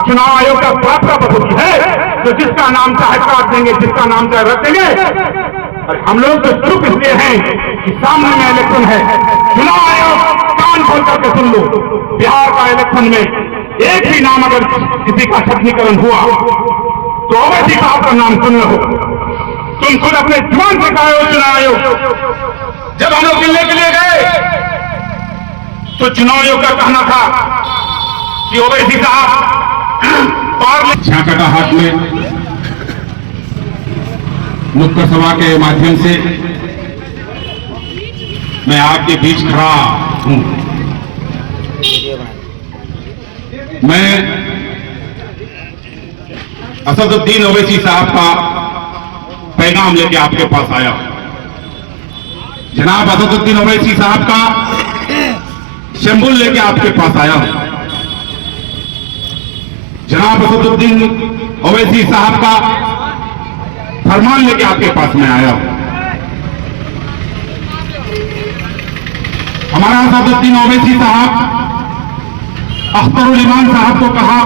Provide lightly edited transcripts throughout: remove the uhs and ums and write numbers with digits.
चुनाव आयोग का प्राप्त पद्धति है तो जिसका नाम चाहे काट देंगे, जिसका नाम चाहे रख देंगे। और हम लोग तो चुप इसलिए हैं कि सामने में इलेक्शन है। चुनाव आयोग कान खोल करके सुन लो, बिहार का इलेक्शन में एक भी नाम अगर किसी का छटनीकरण हुआ तो अवैधी साहब का नाम सुन लो। तुम खुद अपने जुबान से कहे हो चुनाव आयोग। जब हम लोग दिल्ली के लिए गए तो चुनाव आयोग का कहना था कि ओवैसी साहब झांकाहाट में नुक्कड़ सभा के माध्यम से मैं आपके बीच खड़ा हूं। मैं असदुद्दीन ओवैसी साहब का पैगाम लेके आपके पास आया हूं। जनाब असदुद्दीन ओवैसी साहब का शंबुल लेके आपके पास आया हूं। जनाब असदुद्दीन ओवैसी साहब का फरमान लेके आपके पास में आया हूं। हमारा असदुद्दीन ओवैसी साहब अख्तरुल इमान साहब को कहा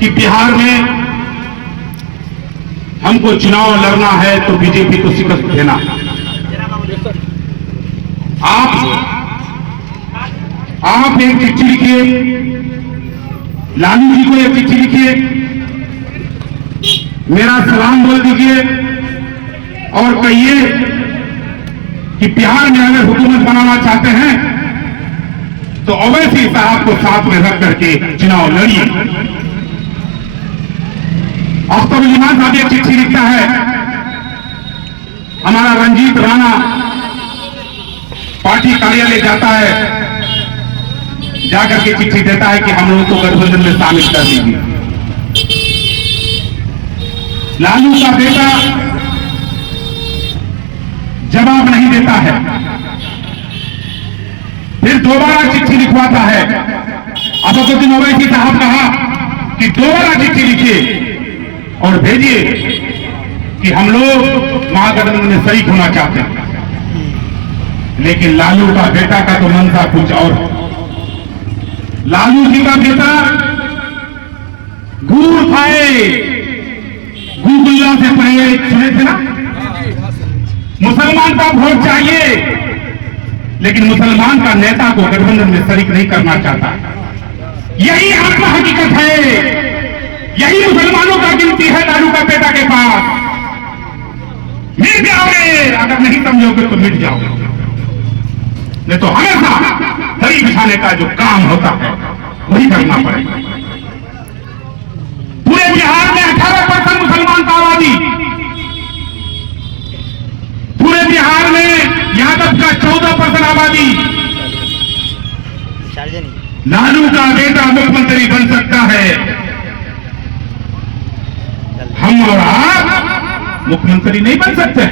कि बिहार में हमको चुनाव लड़ना है तो बीजेपी को शिकस्त देना है। आप एक चिट्ठी लिखिए, लालू जी को एक चिट्ठी लिखिए, मेरा सलाम बोल दीजिए और कहिए कि बिहार में अगर हुकूमत बनाना चाहते हैं तो ओवैसी साहब को साथ में रख करके चुनाव लड़िए। अख्तरुल इमान साहब एक चिट्ठी लिखता है, हमारा रंजीत राणा पार्टी कार्यालय जाता है, जाकर के चिट्ठी देता है कि हम लोगों को गठबंधन में शामिल कर दीजिए। लालू का बेटा जवाब नहीं देता है, फिर दोबारा चिट्ठी लिखवाता है। असदुद्दीन ओवैसी साहब कहा कि दोबारा चिट्ठी लिखिए और भेजिए कि हम लोग महागठबंधन में शरीक होना चाहते हैं। लेकिन लालू का बेटा का तो मन था कुछ और। लालू जी का बेटा गुड़ खाए गुलगुल्ला से पहले सुने थे ना, मुसलमान का वोट चाहिए, लेकिन मुसलमान का नेता को गठबंधन में शरीक नहीं करना चाहता। यही आत्मा हकीकत है, यही मुसलमानों का गिनती है लालू का बेटा के पास। मिट जाओगे, अगर नहीं समझोगे तो मिट जाओगे, नहीं तो हमेशा दरी बिछाने का जो काम होता है वही करना पड़ेगा। पूरे बिहार में 18% मुसलमान का आबादी, पूरे बिहार में यादव का 14% आबादी। लालू का बेटा मुख्यमंत्री बन सकता है, हम और आप मुख्यमंत्री नहीं बन सकते।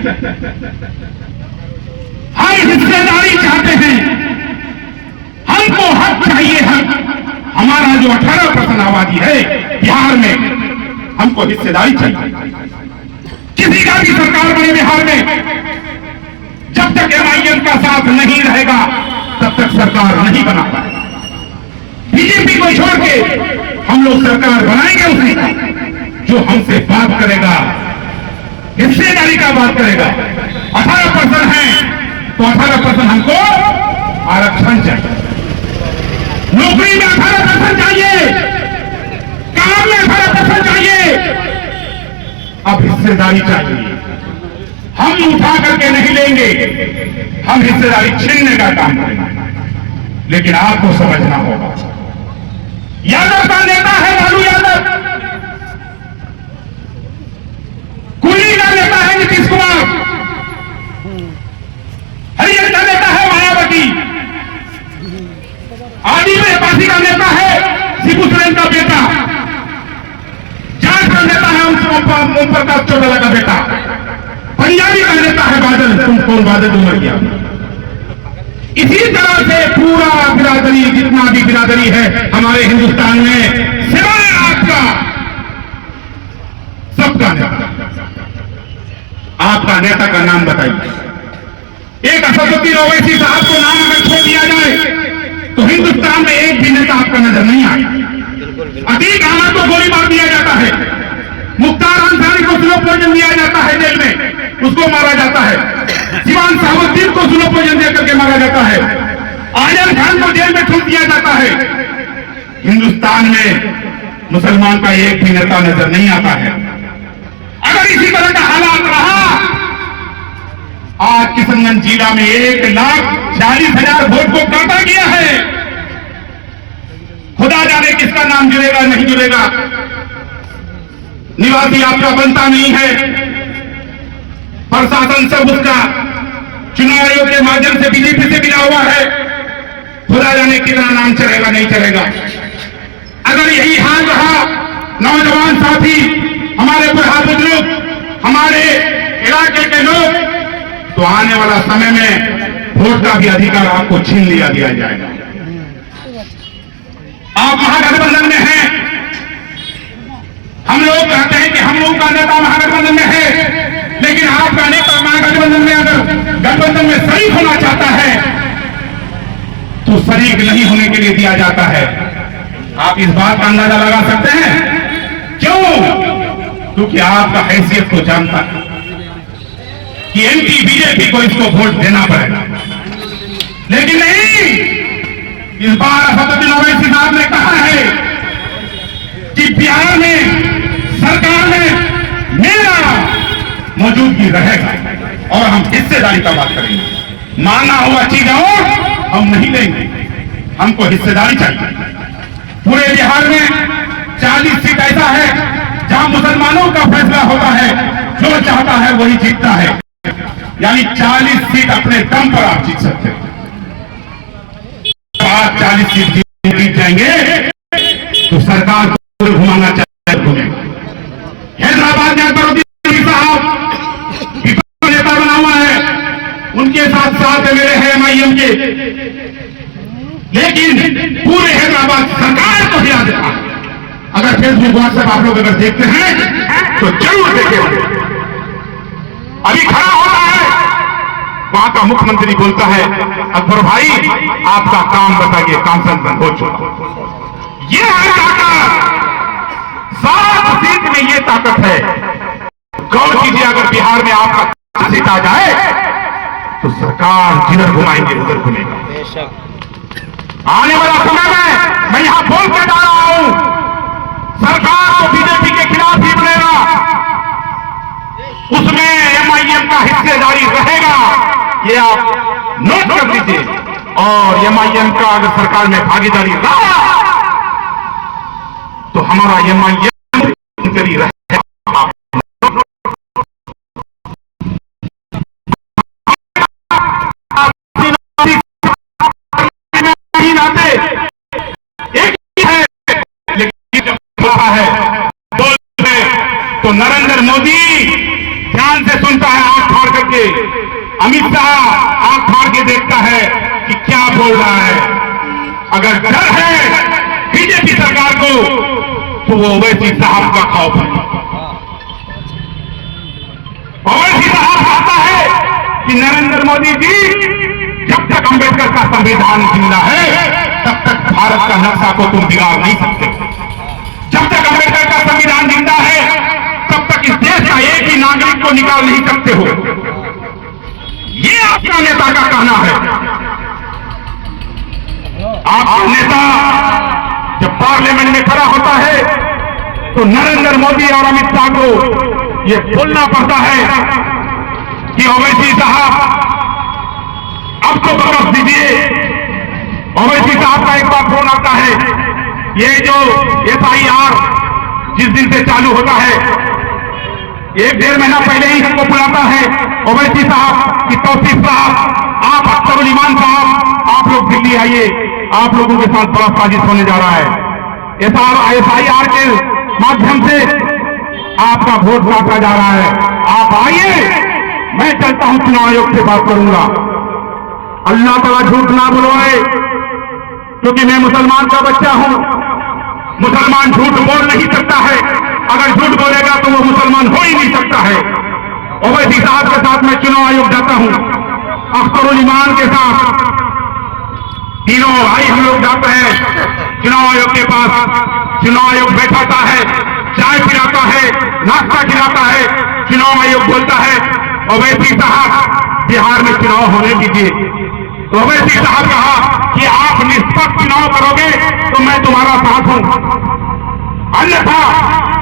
हम हिस्सेदारी चाहते हैं, हमको हक चाहिए। हक हमारा जो 18% आबादी है बिहार में, हमको हिस्सेदारी चाहिए। किसी का भी सरकार बने बिहार में, जब तक एमआईएम का साथ नहीं रहेगा तब तक सरकार नहीं बना पाएगा। बीजेपी को छोड़ के हम लोग सरकार बनाएंगे उसी जो हमसे बात करेगा, हिस्सेदारी का बात करेगा। 18% है तो 18% हमको आरक्षण चाहिए, नौकरी में 18% चाहिए, काम में 18% चाहिए। अब हिस्सेदारी चाहिए, हम उठा करके नहीं लेंगे, हम हिस्सेदारी छीनने का काम करेंगे। लेकिन आपको समझना होगा, यादव का नेता है लालू यादव, कुली का नेता है नीतीश कुमार, हरियाणा का नेता है मायावती, आदिवासी का नेता है शिबू सोरेन का बेटा, झारखंड का नेता है ओम प्रकाश चौटाला का बेटा, पंजाबी का नेता है बादल। तुम कौन बादल उमर गया। इसी तरह से पूरा बिरादरी, जितना भी बिरादरी है हमारे हिंदुस्तान में, सिवाय आपका, सबका नेता। आपका नेता का नाम बताइए। एक असदुद्दीन ओवैसी साहब को नाम अगर छोड़ दिया जाए तो हिंदुस्तान में एक भी नेता आपका नजर नहीं आएगा। अतीक अहमद को गोली मार दिया जाता है, मुख्तार अंसारी को स्लो पॉइजन दिया जाता है, जेल में उसको मारा जाता है, सिवान साहुद्दीन को स्लो पॉइजन देकर के मारा जाता है, आजम खान को जेल में ठूक दिया जाता है। हिंदुस्तान में मुसलमान का एक भी नेता नजर नहीं आता है। अगर इसी तरह का हालात रहा, आज किशनगंज जिला में 1,40,000 वोट को काटा गया है। खुदा जाने किसका नाम जुड़ेगा नहीं जुड़ेगा। निवासी आपका बनता नहीं है, प्रशासन सब उसका चुनाव आयोग के माध्यम से बीजेपी से मिला हुआ है। खुदा जाने कितना नाम चलेगा नहीं चलेगा। अगर यही हाल रहा, नौजवान साथी, हमारे बुढ़ा बुजुर्ग, हमारे इलाके के लोग, तो आने वाला समय में वोट का भी अधिकार आपको छीन लिया दिया जाएगा। आप महागठबंधन में हैं, हम लोग कहते हैं कि हम लोगों का नेता महागठबंधन में है, लेकिन आपका नेता महागठबंधन में अगर गठबंधन में शरीक होना चाहता है तो शरीक नहीं होने के लिए दिया जाता है। आप इस बात का अंदाजा लगा सकते हैं क्यों? क्योंकि आपका हैसियत को जानता है कि एंटी बीजेपी को इसको वोट देना पड़ेगा। लेकिन नहीं, इस बार असदुद्दीन ओवैसी साहब ने कहा है कि बिहार में सरकार में मेरा मौजूदगी रहेगा और हम हिस्सेदारी का बात करेंगे। मांगा हुआ चीज और हम नहीं देंगे, हमको हिस्सेदारी चाहिए। पूरे बिहार में 40 सीट ऐसा है जहां मुसलमानों का फैसला होता है, जो चाहता है वही जीतता है। यानी 40 सीट अपने दम पर आप जीत सकते हैं। आप 40 सीट जीत जाएंगे तो सरकार को घुमाना चाहिए, घूमेगा। हैदराबाद में अकबरुद्दीन साहब विपक्ष नेता बना हुआ है, उनके साथ साथ मेरे हैं MIM के, लेकिन पूरे हैदराबाद सरकार को हिला देता है। अगर फेसबुक व्हाट्सएप आप लोग अगर देखते हैं तो जरूर देखें। अभी खड़ा हो रहा है, वहां का मुख्यमंत्री बोलता है, अकबर भाई आपका काम बताइए, काम संपन्न हो चुका। ये है ताकत, 7 सीट में ये ताकत है। गौर कीजिए, अगर बिहार में आपका सीट आ जाए तो सरकार जिधर घुमाएंगे उधर घुमेगा। आने वाला समय में मैं यहां बोल के जा रहा हूं, सरकार तो बीजेपी के खिलाफ ही बनेगा, उसमें MIM का हिस्सेदारी रहेगा। ये आप नोट कर लीजिए। और MIM का अगर सरकार में भागीदारी रहा तो हमारा MIM करी रहेगा। तो नरेंद्र मोदी ध्यान से सुनता है, आंख फाड़ करके। अमित शाह आंख फाड़ के देखता है कि क्या बोल रहा है। अगर डर है बीजेपी सरकार को तो वो ओवैसी साहब का खौफ है। ओवैसी साहब कहता है कि नरेंद्र मोदी जी, जब तक अंबेडकर का संविधान जिंदा है तब तक भारत का नक्शा को तुम बिगाड़ नहीं सकते। जब तक अंबेडकर का संविधान जिंदा है तब तक इस देश का एक ही नागरिक को निकाल नहीं सकते हो। ये आपका नेता का कहना है। आपका नेता जब पार्लियामेंट में खड़ा होता है तो नरेंद्र मोदी और अमित शाह को ये बोलना पड़ता है कि ओवैसी साहब अब तो बर्फ दीजिए। ओवैसी साहब का एक बार फोन आता है, ये जो FIR जिस दिन से चालू होता है 1-1.5 महीना पहले ही हमको बुलाता है ओवैसी साहब कि तौसीफ साहब, आप अख्तरुल ईमान साहब, आप लोग दिल्ली आइए, आप लोगों के साथ बड़ा साजिश होने जा रहा है। FIR के माध्यम से आपका वोट काटा जा रहा है, आप आइए, मैं चलता हूं चुनाव आयोग से बात करूंगा। अल्लाह ताला झूठ ना बुलवाए, क्योंकि मैं मुसलमान का बच्चा हूं। मुसलमान झूठ बोल नहीं सकता है, अगर झूठ बोलेगा तो वो मुसलमान हो ही नहीं सकता है। ओवैसी साहब के साथ मैं चुनाव आयोग जाता हूं, अख्तरुल ईमान के साथ तीनों भाई हम लोग जाते हैं चुनाव आयोग के पास। चुनाव आयोग बैठाता है, चाय पिलाता है, नाश्ता खिलाता है, चुनाव आयोग बोलता है ओवैसी साहब बिहार में चुनाव होने दीजिए। तो ओवैसी साहब कहा कि आप निष्पक्ष चुनाव करोगे तो मैं तुम्हारा साथ हूं, अन्यथा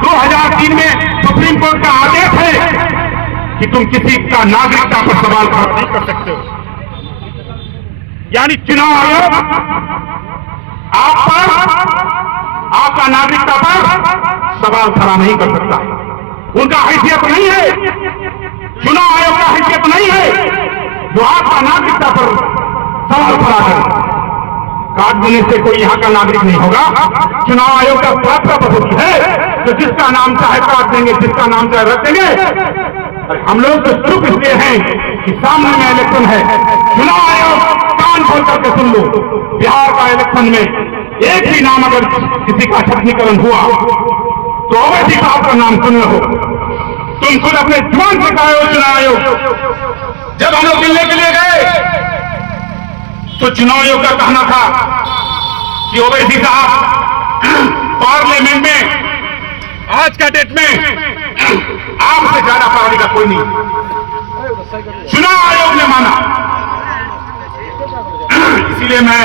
2003 में सुप्रीम कोर्ट का आदेश है कि तुम किसी का नागरिकता पर सवाल खड़ा नहीं कर सकते हो। यानी चुनाव आयोग आप पर, आपका नागरिकता पर सवाल खड़ा नहीं कर सकता। उनका हैसियत नहीं है, चुनाव आयोग का हैसियत नहीं है जो आपका नागरिकता पर सवाल खड़ा करे। काट देने से कोई यहाँ का नागरिक नहीं होगा। चुनाव आयोग का प्राप्त पद्धति है तो जिसका नाम चाहे काट देंगे, जिसका नाम चाहे रख देंगे। हम लोग तो चुप इसलिए हैं कि सामने में इलेक्शन है। चुनाव आयोग कान खोल करके सुन लो, बिहार का इलेक्शन में एक भी नाम अगर किसी का छटनीकरण हुआ तो ओवैसी साहब का नाम सुन लो। तुम खुद अपने जुबान से कहे हो चुनाव आयोग। जब हम लोग मिलने के लिए गए तो चुनाव आयोग का कहना था कि ओवैसी साहब पार्लियामेंट में आज का डेट में आपसे ज्यादा पढ़ाने का कोई नहीं। चुनाव आयोग ने माना। इसीलिए मैं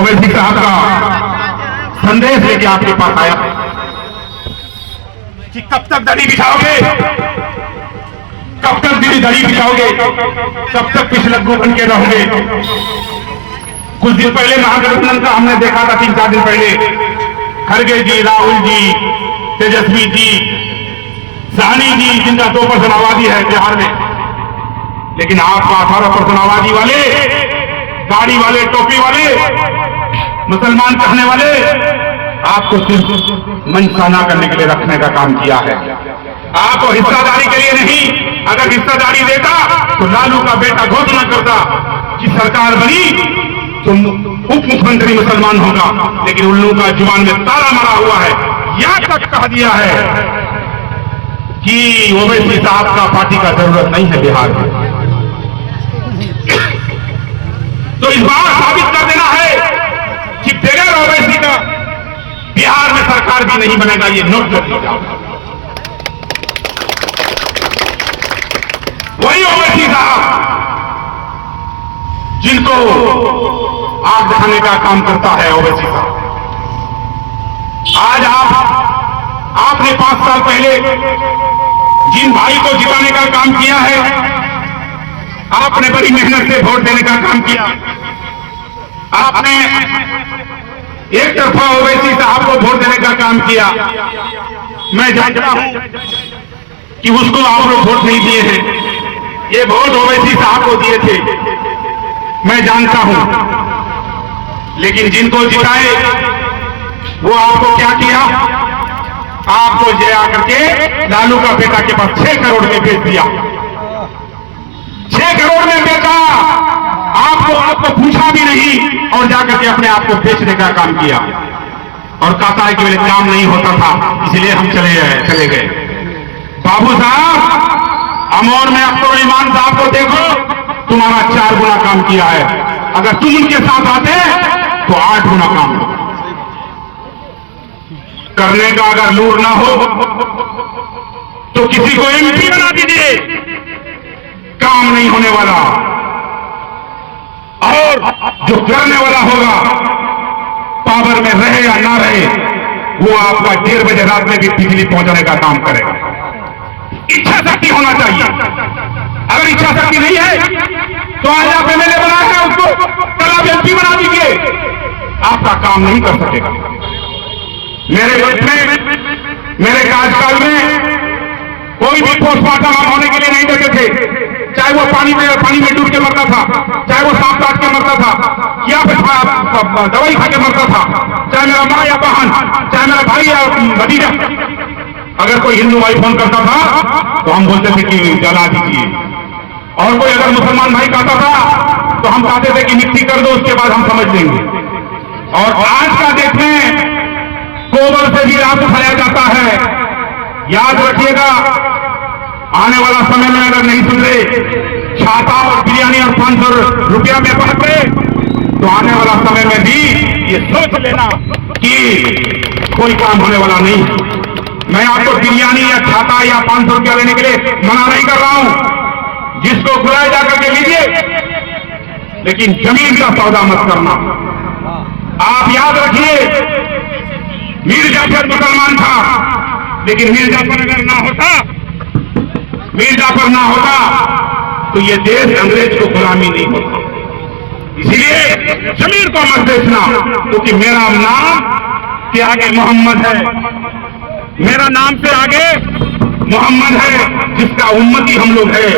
ओवैसी साहब का संदेश लेके आपके पास आया कि कब तक दड़ी बिछाओगे, कब तक दड़ी बिछाओगे, कब तक पिछलग्गू बन के रहोगे। कुछ दिन पहले महागठबंधन का हमने देखा था, 3-4 दिन पहले खड़गे जी, राहुल जी, तेजस्वी जी, सहनी जी, जिनका 2% आबादी है बिहार में। लेकिन आपका 18% आबादी वाले, दाढ़ी वाले, टोपी वाले, मुसलमान कहने वाले आपको सिर्फ मनसाना करने के लिए रखने का काम किया है। आपको हिस्सादारी के लिए नहीं। अगर हिस्सादारी देता तो लालू का बेटा घोषणा करता कि सरकार बनी तो उप मुख्यमंत्री मुसलमान होगा। लेकिन उल्लू का जुबान में ताला मारा हुआ है। यहां तक कह दिया है कि ओवैसी साहब का पार्टी का जरूरत नहीं है बिहार में। तो इस बार साबित कर देना है कि बगैर ओवैसी का बिहार में सरकार भी नहीं बनेगा। ये नोट कर दिया। वही ओवैसी साहब जिनको आग दिखाने का काम करता है ओवैसी साहब। आज आपने 5 साल पहले जिन भाई को जिताने का काम किया है, आपने बड़ी मेहनत से वोट देने का काम किया। आपने एक तरफा ओवैसी साहब को वोट देने का काम किया। मैं जानता हूं कि उसको आप लोग वोट नहीं दिए हैं। ये वोट ओवैसी साहब को दिए थे, मैं जानता हूं। लेकिन जिनको जिताए वो आपको क्या किया? आपको जे आकर के लालू का बेटा के पास 6 करोड़ में बेच दिया। 6 करोड़ में बेचा। आपको पूछा भी नहीं और जाकर के अपने आप को बेचने का काम किया। और कहता है कि मेरे काम नहीं होता था इसलिए हम चले गए। बाबू साहब, अमोर में अख्तर ईमान साहब को देखो, तुम्हारा 4 गुना काम किया है। अगर तुम उनके साथ आते तो 8 गुना काम हो। करने का अगर लूर ना हो तो किसी को एमपी बना दीजिए, काम नहीं होने वाला। और जो करने वाला होगा, पावर में रहे या ना रहे, वो आपका 1:30 बजे रात में भी बिजली पहुंचाने का काम करेगा। इच्छा शक्ति होना चाहिए। अगर इच्छा शक्ति नहीं है तो आज आप एमएलए बना है, उसको कल आप एमपी बना दीजिए, आपका काम नहीं कर सकेगा। मेरे वक्त में, मेरे कार्यकाल में कोई भी पोस्टमार्टम आप होने के लिए नहीं देते थे। चाहे वो पानी में डूब के मरता था, चाहे वो सांप काट के मरता था, या फिर दवाई खा के मरता था, चाहे मेरा माँ या बहन, चाहे मेरा भाई या भतीजा। अगर कोई हिंदू भाई फोन करता था तो हम बोलते थे कि जला दीजिए। और कोई अगर मुसलमान भाई कहता था तो हम कहते थे कि मिट्टी कर दो, उसके बाद हम समझ लेंगे। और आज का डेट में गोबर से भी रात उठाया जाता है। याद रखिएगा, आने वाला समय में अगर नहीं सुधरे, छाता और बिरयानी और 500 रुपया में पहुंच गए तो आने वाला समय में भी ये सोच लेना कि कोई काम होने वाला नहीं। मैं आपको बिरयानी या छाता या 500 रुपया लेने के लिए मना नहीं कर रहा हूं, जिसको बुलाया जा करके लीजिए, लेकिन जमीन का सौदा मत करना। आप याद रखिए, मीर जाफर मुसलमान था, लेकिन मीर जाफर अगर ना होता, मीर जाफर ना होता तो ये देश अंग्रेज को गुलामी नहीं होता। इसीलिए जमीन को मत बेचना, क्योंकि मेरा नाम के आगे मोहम्मद है, मेरा नाम से आगे मोहम्मद है, जिसका उम्मती हम लोग है।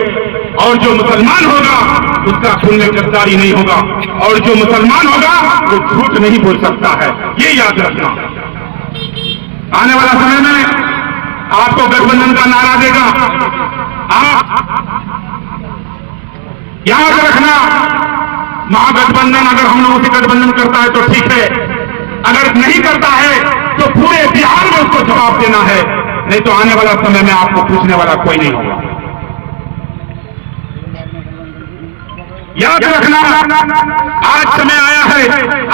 और जो मुसलमान होगा उसका खून में गद्दारी नहीं होगा, और जो मुसलमान होगा वो झूठ नहीं बोल सकता है, ये याद रखना। आने वाला समय में आपको गठबंधन का नारा देगा, आप याद रखना, महागठबंधन अगर हम लोगों से गठबंधन करता है तो ठीक है, अगर नहीं करता है तो पूरे बिहार में उसको जवाब देना है, नहीं तो आने वाला समय में आपको पूछने वाला कोई नहीं होगा। याद रखना, आज समय आया है,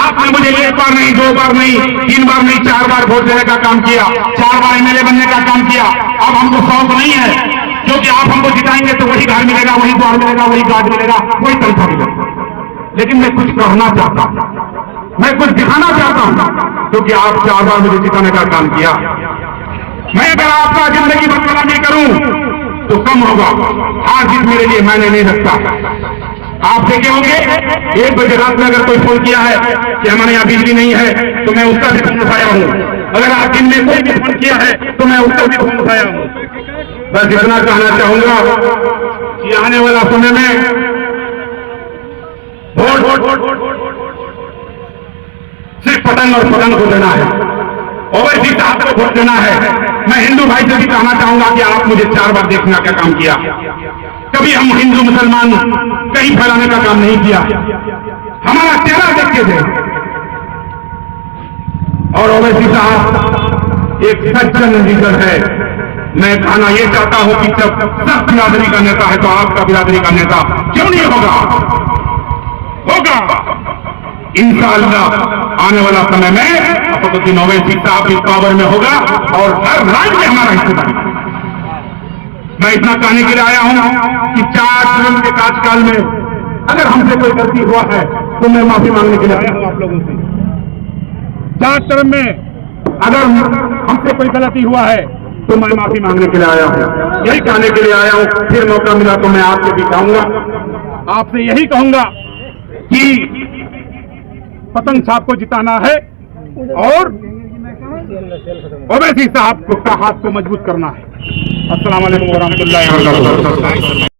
आपने मुझे एक बार नहीं, 2 बार नहीं, 3 बार नहीं, 4 बार वोट देने का काम किया, 4 बार एमएलए बनने का काम किया। अब हमको शौक नहीं है, क्योंकि आप हमको जिताएंगे तो वही घर मिलेगा, वही द्वार मिलेगा, वही गार्ड मिलेगा, वही तनख्वाह मिलेगा। लेकिन मैं कुछ कहना चाहता हूं, मैं कुछ दिखाना चाहता हूं, क्योंकि आप 4 बार मुझे जिताने का काम किया। मैं अगर आपका जिंदगी भर गुलामी करूं तो कम होगा, हार जीत मेरे लिए मैंने नहीं रखता। आप देखे होंगे 1 बजे रात में अगर कोई फोन किया है कि हमारे यहाँ बिजली नहीं है, तो मैं उसका भी फोन उठाया हूं। अगर आप दिन में कोई भी फोन किया है तो मैं उसका भी फोन उठाया हूं। बस इतना कहना चाहूंगा कि आने वाला समय में वोट सिर्फ पतंग और पतंग को देना है, ओवैसी साहब को वोट देना है। मैं हिंदू भाई से भी कहना चाहूंगा कि आप मुझे 4 बार देखना का काम किया, कभी हम हिंदू मुसलमान कहीं फैलाने का काम नहीं किया, हमारा चेहरा देख के थे। और ओवैसी साहब एक सज्जन लीडर है। मैं कहना यह चाहता हूं कि जब सब बिरादरी का नेता है तो आपका बिरादरी का नेता क्यों नहीं होगा? इंशाअल्लाह आने वाला समय में असदुद्दीन ओवैसी साहब भी पावर में होगा और हर राज्य में हमारा हिस्सेदारी। मैं इतना कहने के लिए आया हूं कि 4 टर्म के कार्यकाल में अगर हमसे कोई गलती हुआ है तो मैं माफी मांगने के लिए आया हूं आप लोगों से। 4 टर्म में अगर हमसे कोई गलती हुआ है तो मैं माफी मांगने के लिए आया हूं, यही कहने के लिए आया हूं। फिर मौका मिला तो मैं आपसे भी कहूंगा, आपसे यही कहूंगा कि पतंग साहब को जिताना है और ओवैसी साहब का हाथ को मजबूत करना है। अस्सलाम वालेकुम व रहमतुल्लाहि व बरकातुहू।